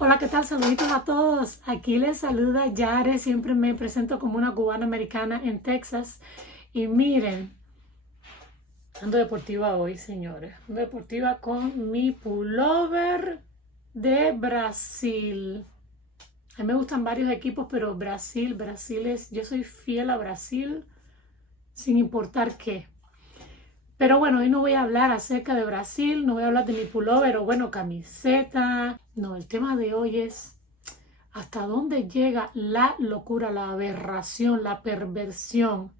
Hola, ¿qué tal? Saluditos a todos. Aquí les saluda Yare. Siempre me presento como una cubana americana en Texas. Y miren, ando deportiva hoy, señores. Ando deportiva con mi pullover de Brasil. A mí me gustan varios equipos, pero Brasil es... Yo soy fiel a Brasil sin importar qué. Pero bueno, hoy no voy a hablar acerca de Brasil, no voy a hablar de mi pullover o bueno, camiseta. No, el tema de hoy es hasta dónde llega la locura, la aberración, la perversión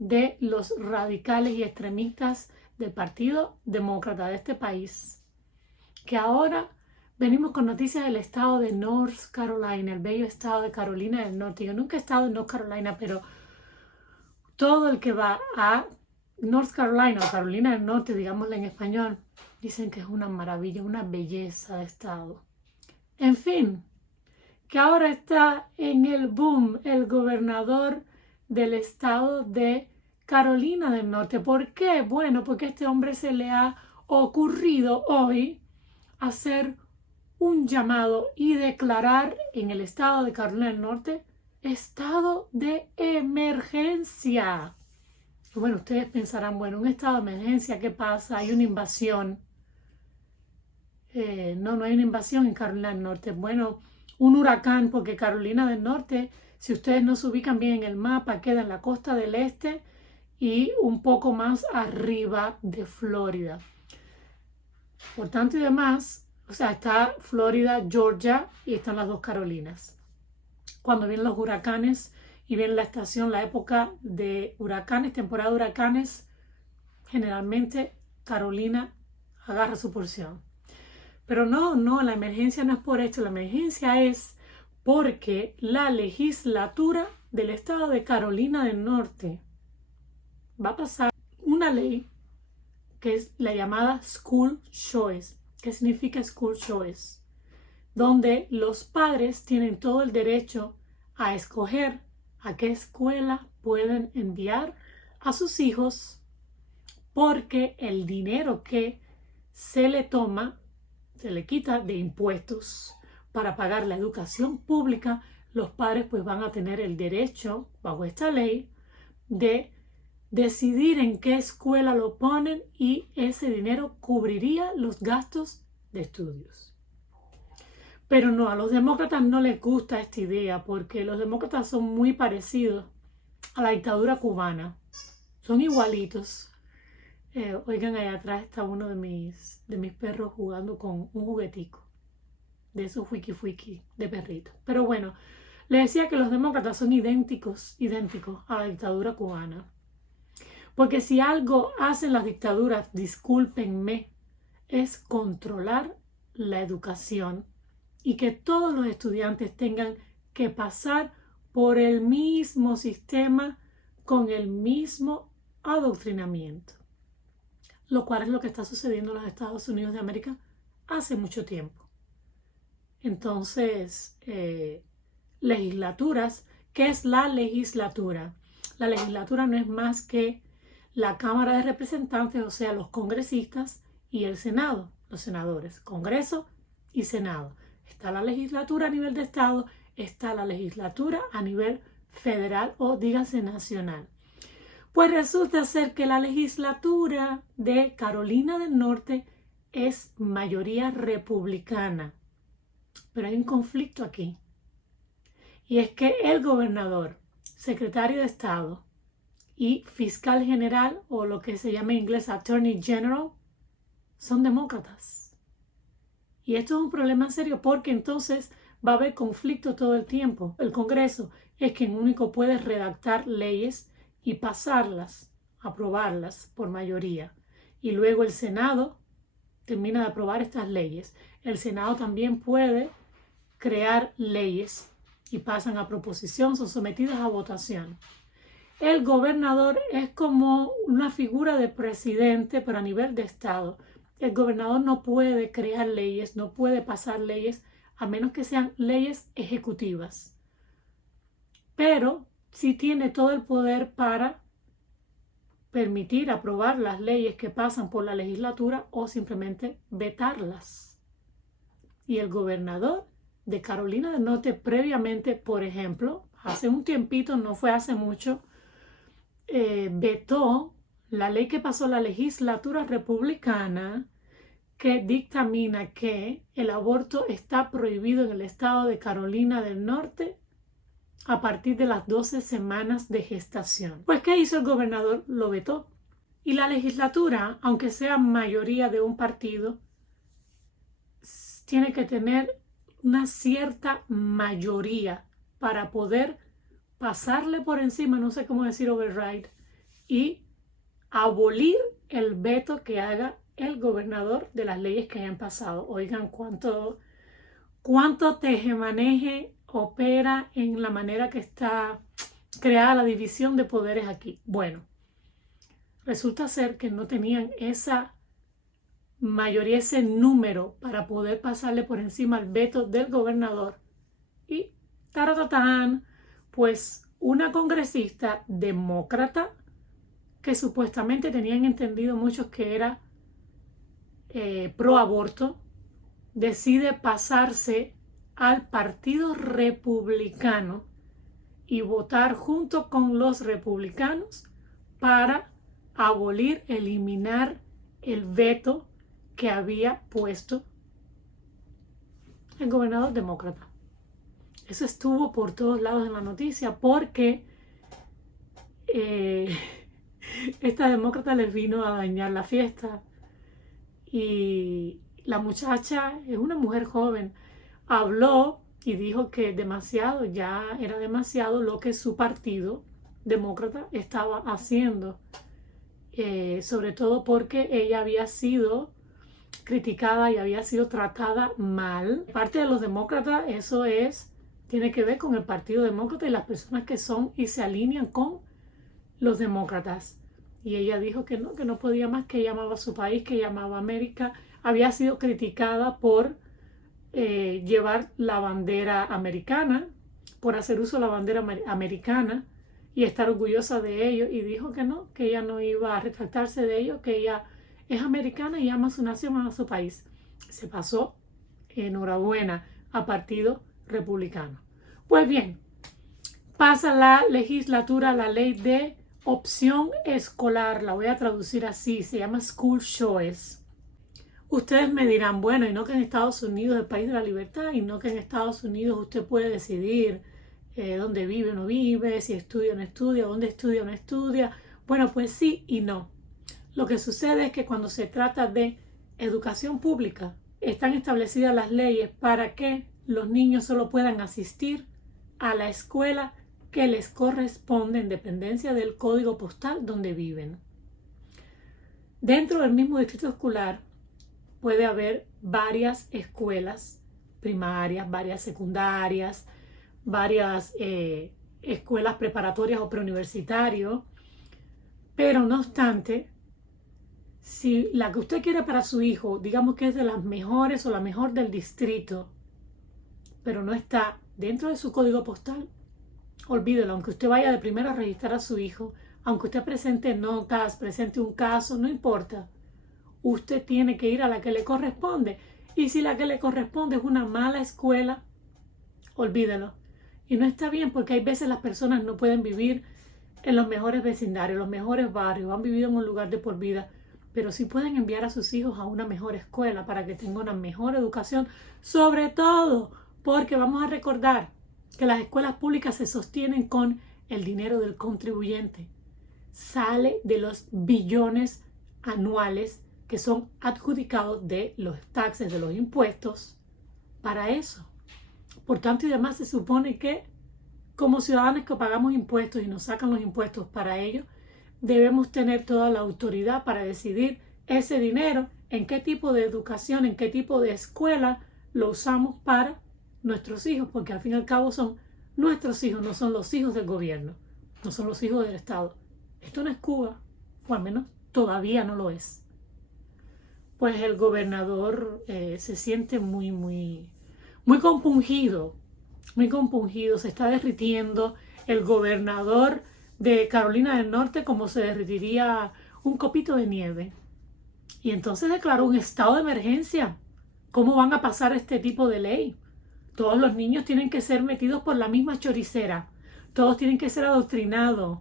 de los radicales y extremistas del Partido Demócrata de este país. Que ahora venimos con noticias del estado de North Carolina, el bello estado de Carolina del Norte. Yo nunca he estado en North Carolina, pero todo el que va a North Carolina o Carolina del Norte, digámosle en español, dicen que es una maravilla, una belleza de estado. En fin, que ahora está en el boom el gobernador del estado de Carolina del Norte. ¿Por qué? Bueno, porque a este hombre se le ha ocurrido hoy hacer un llamado y declarar en el estado de Carolina del Norte estado de emergencia. Y bueno, ustedes pensarán, bueno, un estado de emergencia, ¿qué pasa? Hay una invasión. No hay una invasión en Carolina del Norte. Bueno, un huracán, porque Carolina del Norte, si ustedes no se ubican bien en el mapa, queda en la costa del este y un poco más arriba de Florida. Por tanto y demás, o sea, está Florida, Georgia y están las dos Carolinas. Cuando vienen los huracanes y viene la estación, la época de huracanes, temporada de huracanes, generalmente Carolina agarra su porción. Pero no, la emergencia no es por esto, la emergencia es porque la legislatura del estado de Carolina del Norte va a pasar una ley que es la llamada School Choice. ¿Qué significa School Choice? Donde los padres tienen todo el derecho a escoger a qué escuela pueden enviar a sus hijos porque el dinero que se le toma se le quita de impuestos para pagar la educación pública, los padres pues van a tener el derecho, bajo esta ley, de decidir en qué escuela lo ponen y ese dinero cubriría los gastos de estudios. Pero no, a los demócratas no les gusta esta idea porque los demócratas son muy parecidos a la dictadura cubana. Son igualitos. Oigan, allá atrás está uno de mis perros jugando con un juguetico. De esos wiki de perrito. Pero bueno, les decía que los demócratas son idénticos a la dictadura cubana. Porque si algo hacen las dictaduras, discúlpenme, es controlar la educación y que todos los estudiantes tengan que pasar por el mismo sistema con el mismo adoctrinamiento. Lo cual es lo que está sucediendo en los Estados Unidos de América hace mucho tiempo. Entonces, legislaturas, ¿qué es la legislatura? La legislatura no es más que la Cámara de Representantes, o sea, los congresistas y el Senado, los senadores, Congreso y Senado. Está la legislatura a nivel de Estado, está la legislatura a nivel federal o dígase nacional. Pues resulta ser que la legislatura de Carolina del Norte es mayoría republicana. Pero hay un conflicto aquí. Y es que el gobernador, secretario de Estado y fiscal general, o lo que se llama en inglés Attorney General, son demócratas. Y esto es un problema serio porque entonces va a haber conflicto todo el tiempo. El Congreso es quien único puede redactar leyes y pasarlas, aprobarlas por mayoría. Y luego el Senado termina de aprobar estas leyes. El Senado también puede crear leyes y pasan a proposición, son sometidas a votación. El gobernador es como una figura de presidente, pero a nivel de Estado. El gobernador no puede crear leyes, no puede pasar leyes, a menos que sean leyes ejecutivas. Pero sí tiene todo el poder para permitir aprobar las leyes que pasan por la legislatura o simplemente vetarlas. Y el gobernador de Carolina del Norte previamente, por ejemplo, hace un tiempito, no fue hace mucho, vetó la ley que pasó la legislatura republicana que dictamina que el aborto está prohibido en el estado de Carolina del Norte a partir de las 12 semanas de gestación. Pues, ¿qué hizo el gobernador? Lo vetó. Y la legislatura, aunque sea mayoría de un partido, tiene que tener una cierta mayoría para poder pasarle por encima, no sé cómo decir override, y abolir el veto que haga el gobernador de las leyes que hayan pasado. Oigan, cuánto tejemaneje opera en la manera que está creada la división de poderes aquí. Bueno, resulta ser que no tenían esa mayoría, ese número para poder pasarle por encima el veto del gobernador. Y taratatán, pues una congresista demócrata que supuestamente tenían entendido muchos que era pro aborto, decide pasarse al Partido Republicano y votar junto con los republicanos para abolir, eliminar el veto que había puesto el gobernador demócrata. Eso estuvo por todos lados en la noticia porque esta demócrata les vino a dañar la fiesta. Y la muchacha, es una mujer joven, habló y dijo que ya era demasiado lo que su partido demócrata estaba haciendo. Sobre todo porque ella había sido criticada y había sido tratada mal. Parte de los demócratas, eso tiene que ver con el Partido Demócrata y las personas que son y se alinean con los demócratas. Y ella dijo que no podía más, que llamaba a su país, que llamaba a América. Había sido criticada por llevar la bandera americana, por hacer uso de la bandera americana y estar orgullosa de ello. Y dijo que ella no iba a retractarse de ello, que ella es americana y ama a su nación, ama a su país. Se pasó, enhorabuena, a Partido Republicano. Pues bien, pasa la legislatura, la ley de opción escolar, la voy a traducir así, se llama School Choice. Ustedes me dirán, bueno, y no que en Estados Unidos, el país de la libertad, y no que en Estados Unidos usted puede decidir dónde vive o no vive, si estudia o no estudia, dónde estudia o no estudia. Bueno, pues sí y no. Lo que sucede es que cuando se trata de educación pública, están establecidas las leyes para que los niños solo puedan asistir a la escuela que les corresponde en dependencia del código postal donde viven. Dentro del mismo distrito escolar puede haber varias escuelas primarias, varias secundarias, varias escuelas preparatorias o preuniversitarios, pero no obstante, si la que usted quiere para su hijo, digamos que es de las mejores o la mejor del distrito, pero no está dentro de su código postal, olvídelo. Aunque usted vaya de primero a registrar a su hijo, aunque usted presente notas, presente un caso, no importa. Usted tiene que ir a la que le corresponde. Y si la que le corresponde es una mala escuela, olvídelo. Y no está bien porque hay veces las personas no pueden vivir en los mejores vecindarios, los mejores barrios, han vivido en un lugar de por vida, pero sí pueden enviar a sus hijos a una mejor escuela para que tengan una mejor educación, sobre todo porque vamos a recordar que las escuelas públicas se sostienen con el dinero del contribuyente. Sale de los billones anuales que son adjudicados de los taxes, de los impuestos, para eso. Por tanto y demás, se supone que como ciudadanos que pagamos impuestos y nos sacan los impuestos para ello, debemos tener toda la autoridad para decidir ese dinero, en qué tipo de educación, en qué tipo de escuela lo usamos para nuestros hijos, porque al fin y al cabo son nuestros hijos, no son los hijos del gobierno, no son los hijos del Estado. Esto no es Cuba, o al menos todavía no lo es. Pues el gobernador se siente muy compungido, se está derritiendo. El gobernador de Carolina del Norte como se derritiría un copito de nieve. Y entonces declaró un estado de emergencia ¿Cómo van a pasar este tipo de ley? Todos los niños tienen que ser metidos por la misma choricera. Todos tienen que ser adoctrinados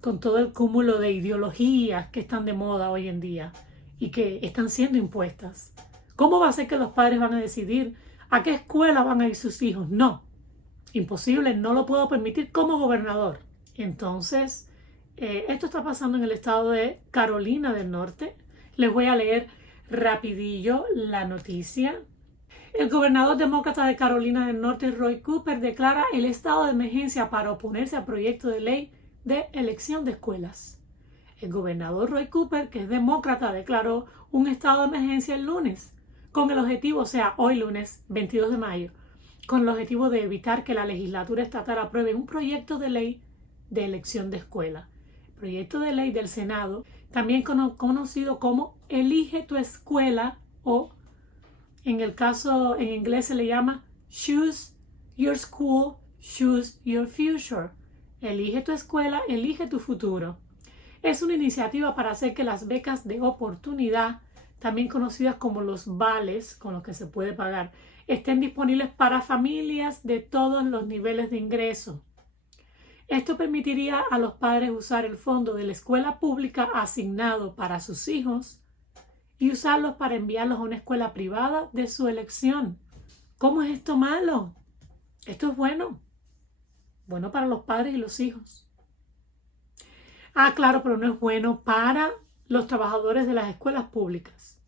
con todo el cúmulo de ideologías que están de moda hoy en día y que están siendo impuestas. ¿Cómo va a ser que los padres van a decidir a qué escuela van a ir sus hijos? No, imposible, no lo puedo permitir como gobernador. Entonces, esto está pasando en el estado de Carolina del Norte. Les voy a leer rapidillo la noticia. El gobernador demócrata de Carolina del Norte, Roy Cooper, declara el estado de emergencia para oponerse al proyecto de ley de elección de escuelas. El gobernador Roy Cooper, que es demócrata, declaró un estado de emergencia el lunes, con el objetivo, o sea, hoy lunes 22 de mayo, con el objetivo de evitar que la legislatura estatal apruebe un proyecto de ley de elección de escuela. El proyecto de ley del Senado, también conocido como Elige tu escuela, o en el caso en inglés se le llama Choose Your School, Choose Your Future. Elige tu escuela, elige tu futuro. Es una iniciativa para hacer que las becas de oportunidad, también conocidas como los vales, con los que se puede pagar, estén disponibles para familias de todos los niveles de ingreso. Esto permitiría a los padres usar el fondo de la escuela pública asignado para sus hijos y usarlos para enviarlos a una escuela privada de su elección. ¿Cómo es esto malo? Esto es bueno. Bueno para los padres y los hijos. Claro, pero no es bueno para los trabajadores de las escuelas públicas.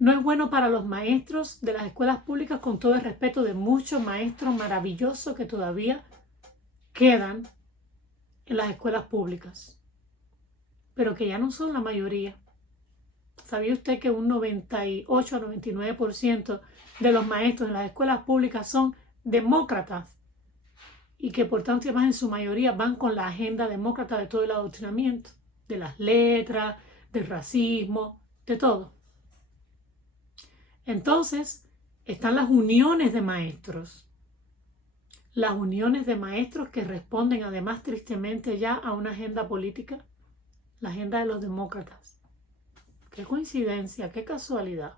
No es bueno para los maestros de las escuelas públicas, con todo el respeto de muchos maestros maravillosos que todavía quedan en las escuelas públicas, pero que ya no son la mayoría. ¿Sabía usted que un 98 a 99% de los maestros de las escuelas públicas son demócratas? Y que por tanto, además, en su mayoría van con la agenda demócrata de todo el adoctrinamiento, de las letras, del racismo, de todo. Entonces, están las uniones de maestros. Las uniones de maestros que responden además tristemente ya a una agenda política, la agenda de los demócratas. Qué coincidencia, qué casualidad.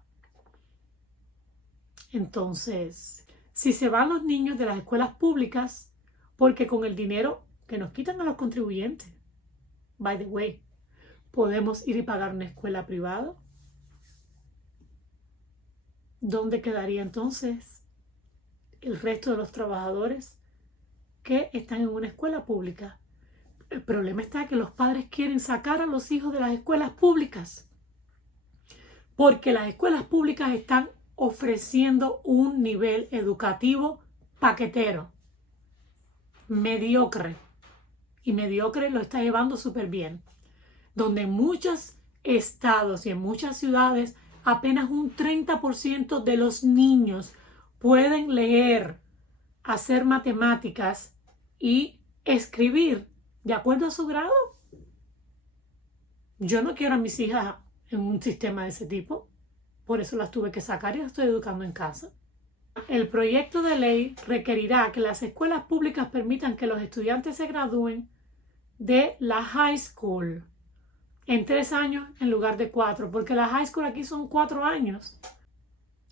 Entonces, si se van los niños de las escuelas públicas, porque con el dinero que nos quitan a los contribuyentes, by the way, podemos ir y pagar una escuela privada, ¿dónde quedaría entonces el resto de los trabajadores que están en una escuela pública? El problema está que los padres quieren sacar a los hijos de las escuelas públicas, porque las escuelas públicas están ofreciendo un nivel educativo paquetero, mediocre, y mediocre lo está llevando súper bien, donde en muchos estados y en muchas ciudades apenas un 30% de los niños pueden leer, hacer matemáticas y escribir de acuerdo a su grado. Yo no quiero a mis hijas en un sistema de ese tipo, por eso las tuve que sacar y las estoy educando en casa. El proyecto de ley requerirá que las escuelas públicas permitan que los estudiantes se gradúen de la high school en 3 años en lugar de 4, porque la high school aquí son 4 años.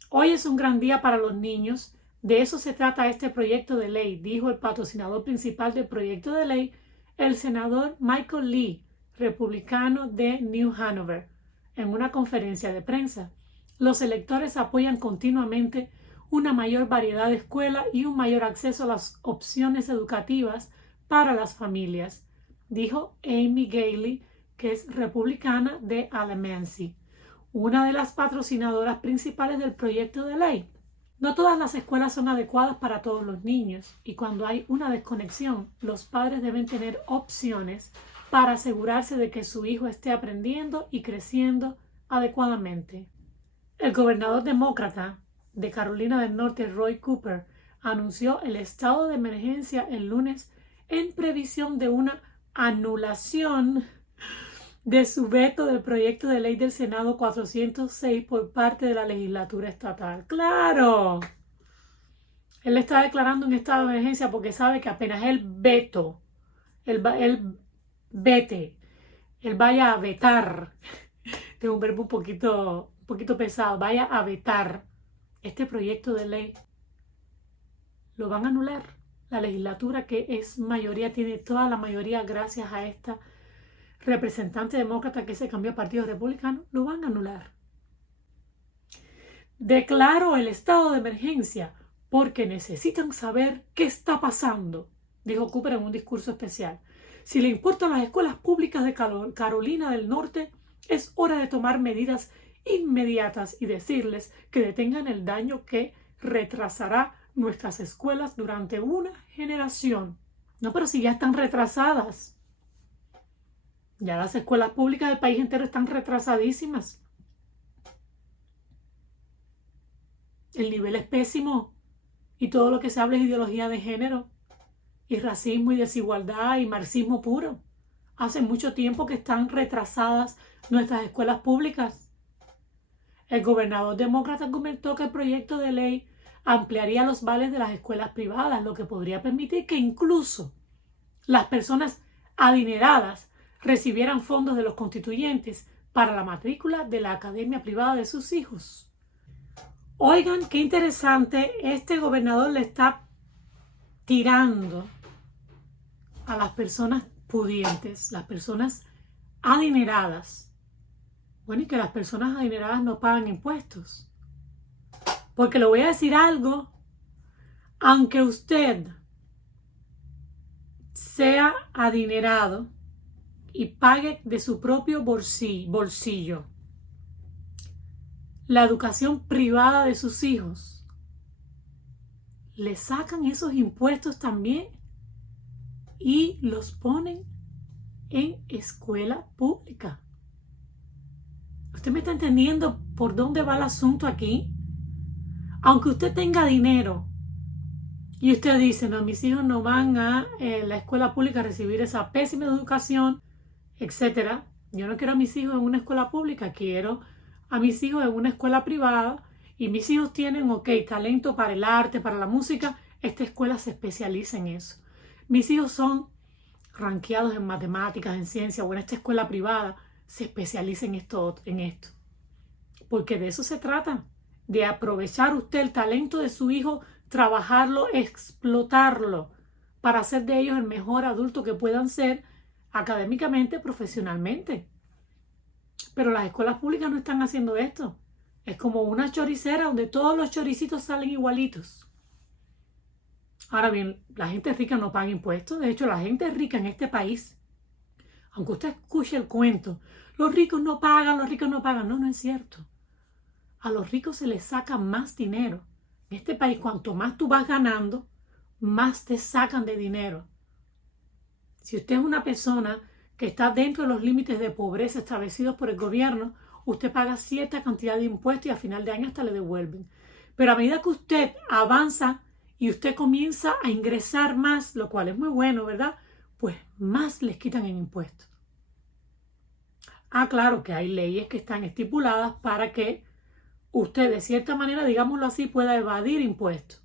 Hoy es un gran día para los niños. De eso se trata este proyecto de ley, dijo el patrocinador principal del proyecto de ley, el senador Michael Lee, republicano de New Hanover, en una conferencia de prensa. Los electores apoyan continuamente una mayor variedad de escuelas y un mayor acceso a las opciones educativas para las familias, dijo Amy Gailey, que es republicana de Alamance, una de las patrocinadoras principales del proyecto de ley. No todas las escuelas son adecuadas para todos los niños, y cuando hay una desconexión, los padres deben tener opciones para asegurarse de que su hijo esté aprendiendo y creciendo adecuadamente. El gobernador demócrata de Carolina del Norte, Roy Cooper, anunció el estado de emergencia el lunes en previsión de una anulación de su veto del proyecto de ley del Senado 406 por parte de la legislatura estatal. ¡Claro! Él está declarando un estado de emergencia porque sabe que apenas él vaya a vetar, tengo un verbo un poquito pesado, vaya a vetar este proyecto de ley lo van a anular. La legislatura, que es mayoría, tiene toda la mayoría gracias a esta representante demócrata que se cambió a Partido Republicano, lo van a anular. Declaro el estado de emergencia porque necesitan saber qué está pasando, dijo Cooper en un discurso especial. Si le importan las escuelas públicas de Carolina del Norte, es hora de tomar medidas inmediatas y decirles que detengan el daño que retrasará nuestras escuelas durante una generación. No, pero si ya están retrasadas. Ya las escuelas públicas del país entero están retrasadísimas. El nivel es pésimo y todo lo que se habla es ideología de género y racismo y desigualdad y marxismo puro. Hace mucho tiempo que están retrasadas nuestras escuelas públicas. El gobernador demócrata comentó que el proyecto de ley ampliaría los vales de las escuelas privadas, lo que podría permitir que incluso las personas adineradas recibieran fondos de los constituyentes para la matrícula de la academia privada de sus hijos. Oigan, qué interesante, este gobernador le está tirando a las personas pudientes, las personas adineradas. Bueno, y que las personas adineradas no pagan impuestos. Porque le voy a decir algo, aunque usted sea adinerado y pague de su propio bolsillo la educación privada de sus hijos, le sacan esos impuestos también y los ponen en escuela pública. ¿Usted me está entendiendo por dónde va el asunto aquí? Aunque usted tenga dinero y usted dice, no, mis hijos no van a la escuela pública a recibir esa pésima educación, etcétera. Yo no quiero a mis hijos en una escuela pública, quiero a mis hijos en una escuela privada y mis hijos tienen, talento para el arte, para la música, esta escuela se especializa en eso. Mis hijos son rankeados en matemáticas, en ciencia o en esta escuela privada, se especializa en esto. Porque de eso se trata, de aprovechar usted el talento de su hijo, trabajarlo, explotarlo, para hacer de ellos el mejor adulto que puedan ser académicamente, profesionalmente. Pero las escuelas públicas no están haciendo esto. Es como una choricera donde todos los choricitos salen igualitos. Ahora bien, la gente rica no paga impuestos. De hecho, la gente rica en este país, aunque usted escuche el cuento, los ricos no pagan, los ricos no pagan. No, no es cierto. A los ricos se les saca más dinero. En este país, cuanto más tú vas ganando, más te sacan de dinero. Si usted es una persona que está dentro de los límites de pobreza establecidos por el gobierno, usted paga cierta cantidad de impuestos y a final de año hasta le devuelven. Pero a medida que usted avanza y usted comienza a ingresar más, lo cual es muy bueno, ¿verdad? Pues más les quitan en impuestos. Claro que hay leyes que están estipuladas para que usted de cierta manera, digámoslo así, pueda evadir impuestos.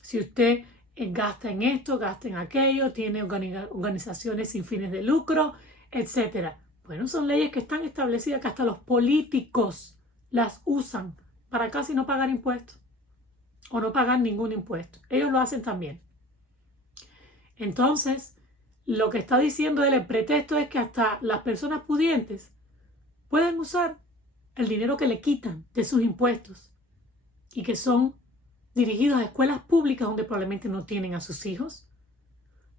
Si usted gasta en esto, gasta en aquello, tiene organizaciones sin fines de lucro, etc. Bueno, son leyes que están establecidas que hasta los políticos las usan para casi no pagar impuestos o no pagar ningún impuesto. Ellos lo hacen también. Entonces, lo que está diciendo él, el pretexto es que hasta las personas pudientes pueden usar el dinero que le quitan de sus impuestos y que son dirigidos a escuelas públicas donde probablemente no tienen a sus hijos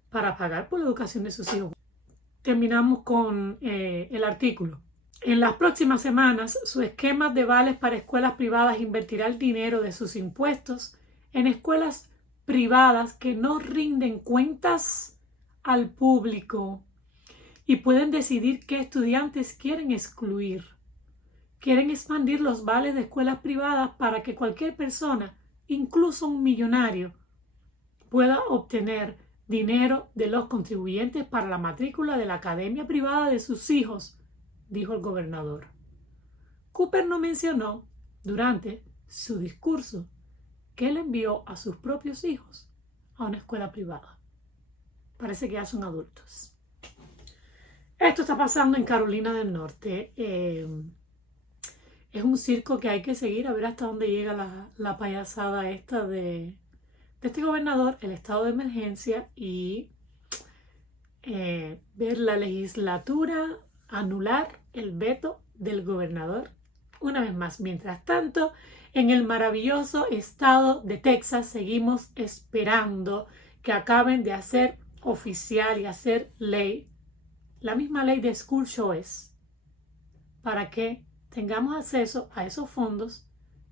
para pagar por la educación de sus hijos. Terminamos con el artículo. En las próximas semanas, su esquema de vales para escuelas privadas invertirá el dinero de sus impuestos en escuelas privadas que no rinden cuentas al público y pueden decidir qué estudiantes quieren excluir. Quieren expandir los vales de escuelas privadas para que cualquier persona, incluso un millonario, pueda obtener dinero de los contribuyentes para la matrícula de la academia privada de sus hijos, dijo el gobernador. Cooper no mencionó durante su discurso que él envió a sus propios hijos a una escuela privada. Parece que ya son adultos. Esto está pasando en Carolina del Norte. es un circo que hay que seguir a ver hasta dónde llega la payasada esta de este gobernador, el estado de emergencia y ver la legislatura anular el veto del gobernador una vez más. Mientras tanto, en el maravilloso estado de Texas seguimos esperando que acaben de hacer oficial y hacer ley, la misma ley de School Choice, para que tengamos acceso a esos fondos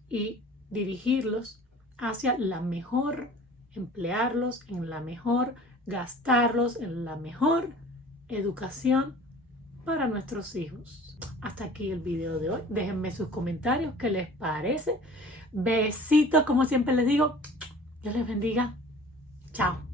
y dirigirlos hacia la mejor, emplearlos en la mejor, gastarlos en la mejor educación para nuestros hijos. Hasta aquí el video de hoy. Déjenme sus comentarios, qué les parece. Besitos, como siempre les digo. Dios les bendiga. Chao.